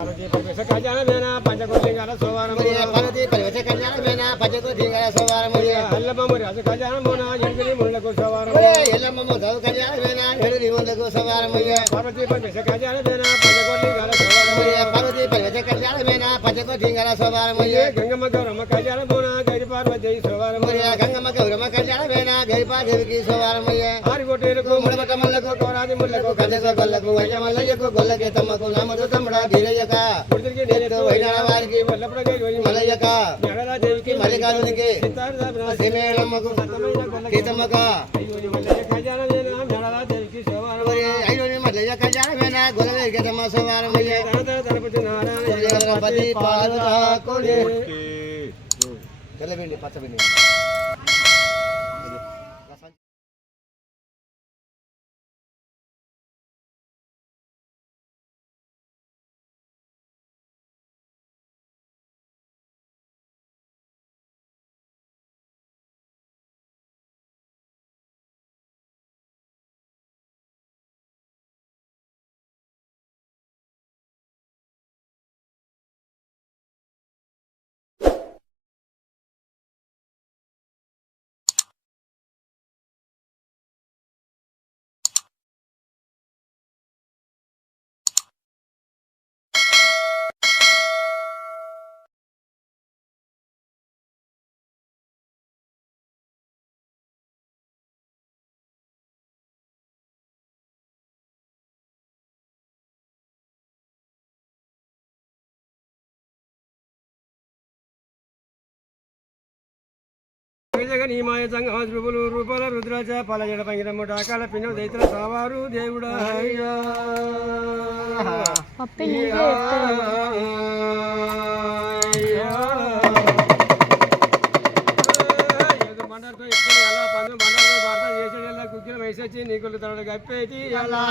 ఖజానమేన పంచకొల్లింగాల సోవారముయ పరది పరివచ కళ్యాణమేన పజకు గంగమ్మ గౌరమ్మ కళ్యాణ వేణ పార్వతి సోవారముయ గంగమ్మ గౌరమ్మ కళ్యాణమేన గైపాదేవికి మల్లకు ముళ్ళకు కదక గొల్లకు వయ్యమల్లయ్యకు గొల్లకి తమ్మకు నామదు తమ్ముడ నేనెత్తు వైనాడ వారికి మలయ్యక. జగదాదేవికి మల్లికార్జునికి కీతమ్మక అయ్యో మల్లయ్య జగన్ ఈ మాయ సంఘాద్రుపులు రూపాల రుద్రాచ పలజడ పంగిరమ్మ డాకాల పిన్న దైత్ర సావారు దేవుడా వేసొచ్చి నీకులు తడ గప్పేటి ఎలా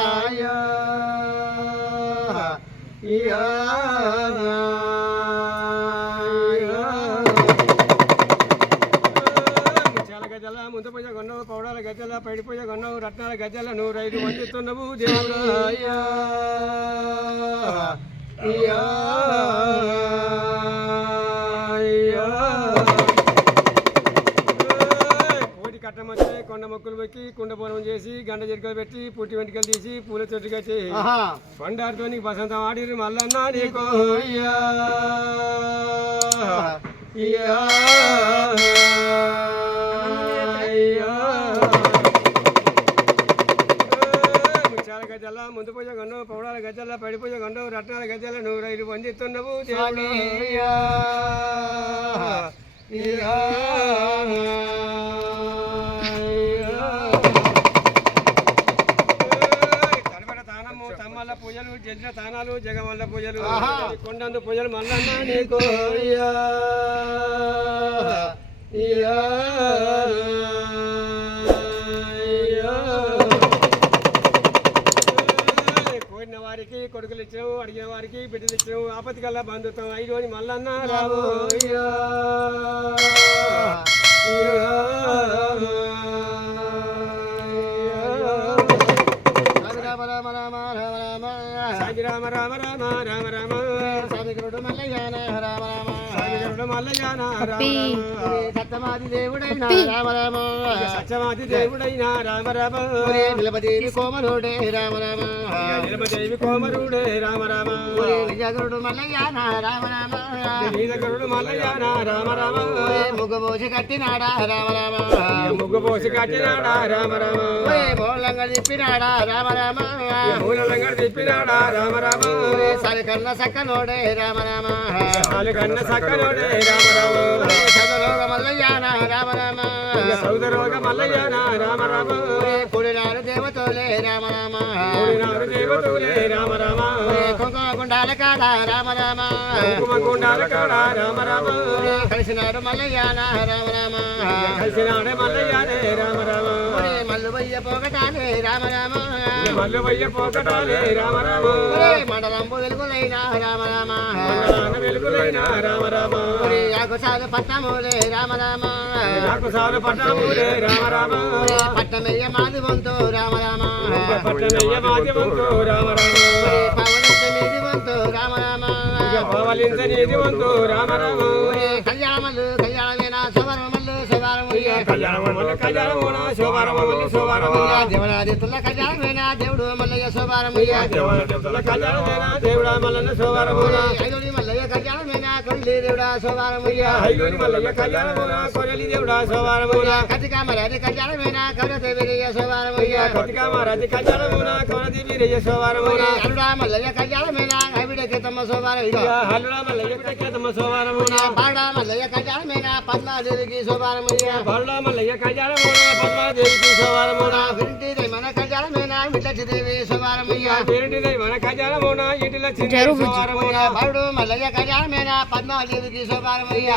పడిపోయ కొన్నవు రత్నాల గజల నువ్వు రైతు వంచుతున్నావు దేవుడా అయ్యా. అయ్యా. అయ్యా. కోటి కట్టమొచ్చే కొండ మొక్కులు పెట్టి కుండ పూర్వం చేసి గండ చెరుకలు పెట్టి పుట్టి వెంటికలు తీసి పూల చెట్టు కట్టి బండారుతో నీకు బసంతం ఆడిరు మల్లన్న నీకు. అయ్యా. ముందు పూజ గండు పౌడాల గజల పడిపోయే గండు రత్నాల గజల నువ్వు రైలు పొందిస్తున్నావు తమ్మల పూజలు జంజ తానాలు జగమల్ల పూజలు కొండందు పూజలు మల్లన్న నీకు. వారికి కొడుకులు ఇచ్చినావు అడిగిన వారికి బిడ్డలు ఇచ్చినావు ఆపతి కల్లా బంధుత్వం ఐదు అని మల్లన్న రావు. రామ రామ రామ రామ రామ సాగి రామ రామ రామ రామ మల్లయ్యాన రామ రామ మల్లయ్యన రామ. రామ. సత్తమాది దేవుడైన పప్పి. రామ రామ సత్యవాది దేవుడైన రామ రామ ఒరే నిలబదేవి కోమలోడే రామ రామ నిలమదేవి కోమరుడే రామ రామ ఒరే విజయగురుడు మల్లయ్యాన రామ రామ నీలగరుడు మల్లయ్యన రామ రామ ఒరే ముగ్గబోసి కట్టినాడా రామ రామ కట్టినాడా రామ రామ తిప్పినాడా రామ రామ మూలంగా తిప్పినాడా రామ రామ సరికన్న సక్కనోడే రామ రామ కన్న సక్కలోడే రామ రామ. మల్లయ్యాన రామ రామ సౌదరోగ మల్లయ్యన రామ. రామ ఒరే కుడినాడు దేవతోలే రామ రామ మూడినారు దేవతలే రామ రామ ఒరే కుంకుమ గుండాల కాడ రామ రామ కుంకుమ కుండాల కాడ రామ రామ ఒరే కలిసినాడు మల్లయ్యాన రామ రామ కలిసినాడే మల్లయ్యనే రామ రామ. ఒరే మల్లు బయ్య పోగటానే రామ రామ మల్లు వయ్య పోకటాలే రామ రామ మండలంబు వెలుగులైన రామ రామ వెలుగులైన రామ రామ యాకుసాలు పట్నములే రామ రామ నాకు సారు పట్టములే రామ రామ పట్టమయ్య మాది వంతు రామ రామ పట్టణయ్య మాధ్యమంతో రామ రామ ఒరే పవనంత మీది వంతు రామ రామ పవలించనేది వంతు రామరామ కళ్యాణమల్లు కళ్యాణమేన శోభారమల్లు కళ్యాణమల్ల కళ్యాణమున కళ్యాణమేన? దేవుడు మల్లయ్య శోభారమయ్య దేవతల కళ్యాణమేన? దేవుడా మల్లన్న శోభారమున ఐదుని మల్లయ్య కళ్యాణమేన? కొండి దేవుడా శోభారమయ్య ఐలోని మల్లయ్య కళ్యాణమున కొరలి దేవుడా శోభారమున కతిక మరది కళ్యాణమేన? కవితయ్య శోభారమయ్య కతికా మహారాజు కళ్యాణమున కొరది వీరయ్య శోభారమున అరుడా మల్లయ్య కళ్యాణమేన? కవిడకి తమ్మ శోభారమయ్య హల్లుడా మల్లయ్య శోభారమున బాడా మల్లయ్య కళ్యాణమేన? పద్మాదేవికి శోభారమయ్య బల్లా శోభారమున వింటి మన మిట్లచ్చిదేవి శోభారమయ్య పేరింటిదై మన కళ్యాణమున ఇంటిలో పద్మాదేవికి శోభారమయ్య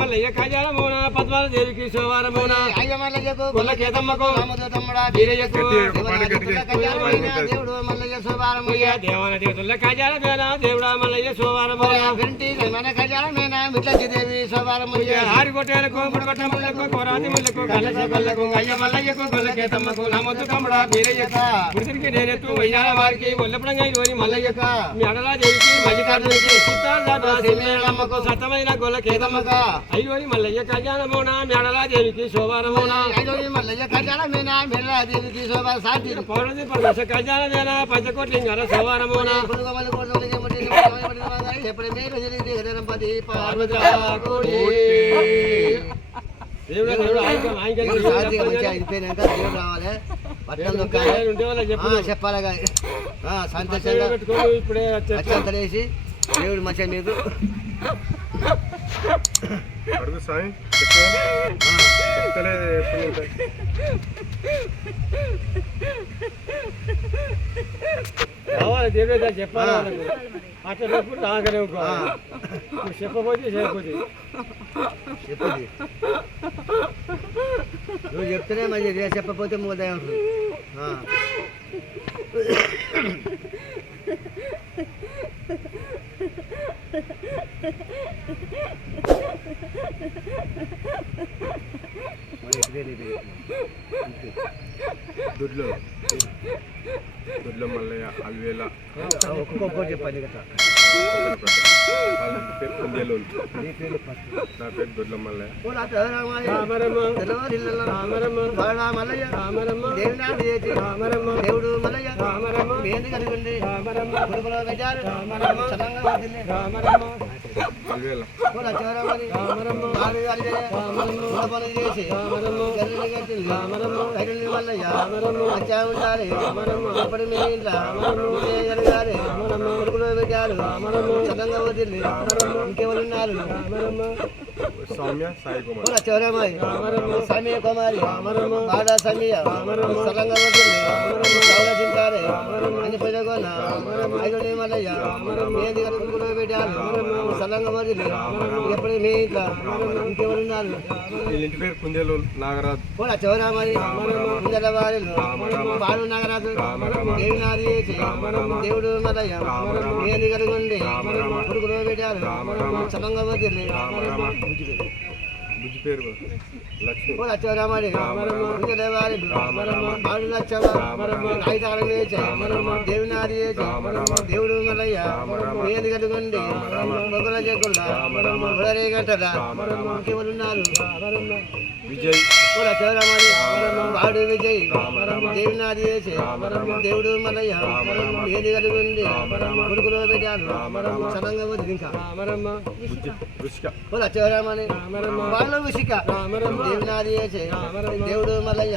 మల్లయ్య కళ్యాణమున? పద్మాదేవికి శోభారమున అయ్య మల్లయ్యకు గొల్ల కేతమ్మకు రాముడు తమ్ముడా వీరయ్యకు దేవుడు మల్లయ్య శోభారమయ్య. దేవన దేవతల కళ్యాణమేన? దేవుడా మల్లయ్య శోభారమున? వింటి మన కళ్యాణమేన? మిట్లచ్చిదేవి శోభారమయ్య. ఆరి కొట్టేలకు ముడిపట్ట ముళ్ళకు కొరాది ముళ్ళకు కళ్ళకు అయ్య మల్లయ్యకు గొల్లకే తమ్మకు నమ్మొద్దు తమ్ముడా వీరయ్యక. పుడితిరికి నేనెత్తు వయ్యాల వారికి ఒల్లపడంగా ఇరువని మల్లయ్యక. మీ అడలా దేవికి మల్లికార్జునికి సిద్ధార్థమ్మకు సతమైన గొల్ల కేతమ్మక అయ్యోని మల్లయ్య కళ్యాణమున మీ అడలా దేవికి శోభారమున ఐదోని మల్లయ్య కళ్యాణమేన మిర్రాదేవికి శోభా సాటి పౌరది పరమేశ కళ్యాణమేన గణపతి పార్వతి దేవుడా దేవుడా మంచిగా అయిపోయినాక దేవుడు రావాలి చెప్పు ఆ, చెప్పాలి కానీ. ఆ, సంతోషంగా పెట్టుకోని ఇప్పుడే చెప్తా. అత్యంతలేసి దేవుడు మంచిగా మీకు అడుగు సాయి ఎప్పుడు ఉంటాయి దేవుడే చెప్పాలి వాళ్ళకు. అట్లా చెప్పు రాగానే ఇంకో. ఆ. నువ్వు చెప్పబోతే చెప్పబోతే చెప్పింది నువ్వు చెప్తేనే మంచి రేపు చెప్పకపోతే ఉంటుంది ఆ. మరి ఇప్పుడే నీకు చెప్పిన. దొడ్లో దొడ్లో మల్లయ్య అల్వేల ఆ, ఒక్కొక్కటి చెప్పండి కదా వాళ్ళ పేరు కుందేలు నా పేరు రామరమ్మ రామరమ్మ రామరమ్మ దేవుడు మల్లయ్య రామరమ్మ కలిగింది రామరమ్మ రామరమ్మ. రామరమ్మ రామరమ్మ రామరమ్మ చేసి. రామరమ్మ కట్టింది. రామరమ్మ. రామరమ్మ. అచ్చా ఉండాలి. రామరమ్మ. మీ జరగాలి. రామరమ్మ. కొడుకులో పెట్టారు చల్లంగా వదిలి ఇంకెవరు ఉన్నారు సౌమ్య సాయి కుమార్. రామరమ్మ. సమయ కుమారి. బాడా సమయ. సలంగా వదిలి రామరమ్మ. అని పెద్దగొన్న ఐదుని మల్లయ్య ఏంది కలుపుకులో పెట్టారు సలంగా వదిలి ఎప్పుడు మీ ఇంట్లో ఇంకెవరు ఉన్నారు ఇంటి పేరు కుందేలు నాగరాజ్. వారిలో. పాడు దేవుడు మల్లయ్య ఏంది కలుగుండి కొడుకులో పెట్టారు సలంగా వదిలి బుజ్జి పేరు లక్ష్మి దేవినారి దేవుడు మల్లయ్య ఏంది కలుగుండి మొగల ఉడరే గంటల విజయ్ చౌరామణి వాడు విజయ్ దేవినాది చేసి దేవుడు మల్లయ్య ఏది కలుగుంది కొడుకులో పెట్టాడు సడంగా వద్దు ఇంకా రామరమ్మ రామరమ్మ వాళ్ళ ఉషిక దేవినాది చేసే దేవుడు మల్లయ్య.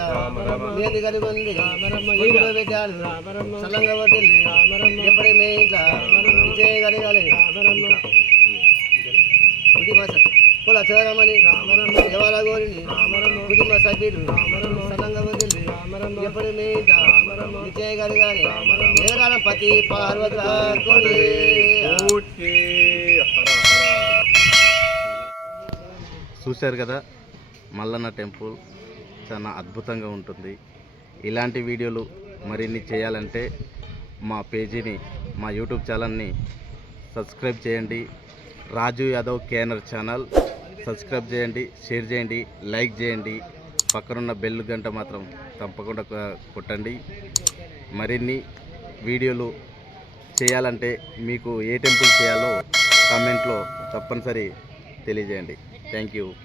ఏది కలుగుంది. కొడుకులో పెట్టాడు రామరమ్మ సడంగా వదిలి ఎప్పుడు మీ ఇంట్లో చేయగలగాలి కుటుంబ కుల చోరమని దేవాల గోరిని. కుటుంబ సభ్యులు. సడంగా వదిలి ఎప్పుడు మీ చేయగలగాలి విజయ్ కలగాలి? ఏ పతి పార్వతి చూశారు కదా మల్లన్న టెంపుల్ చాలా అద్భుతంగా ఉంటుంది. ఇలాంటి వీడియోలు మరిన్ని చేయాలంటే మా పేజీని మా యూట్యూబ్ ఛానల్ని సబ్స్క్రైబ్ చేయండి. రాజు యాదవ్ కేనర్ ఛానల్ సబ్స్క్రైబ్ చేయండి షేర్ చేయండి లైక్ చేయండి. పక్కనున్న బెల్ గంట మాత్రం తప్పకుండా కొట్టండి. మరిన్ని వీడియోలు చేయాలంటే మీకు ఏ టెంపుల్ చేయాలో కామెంట్లో తప్పనిసరి తెలియజేయండి. thank you.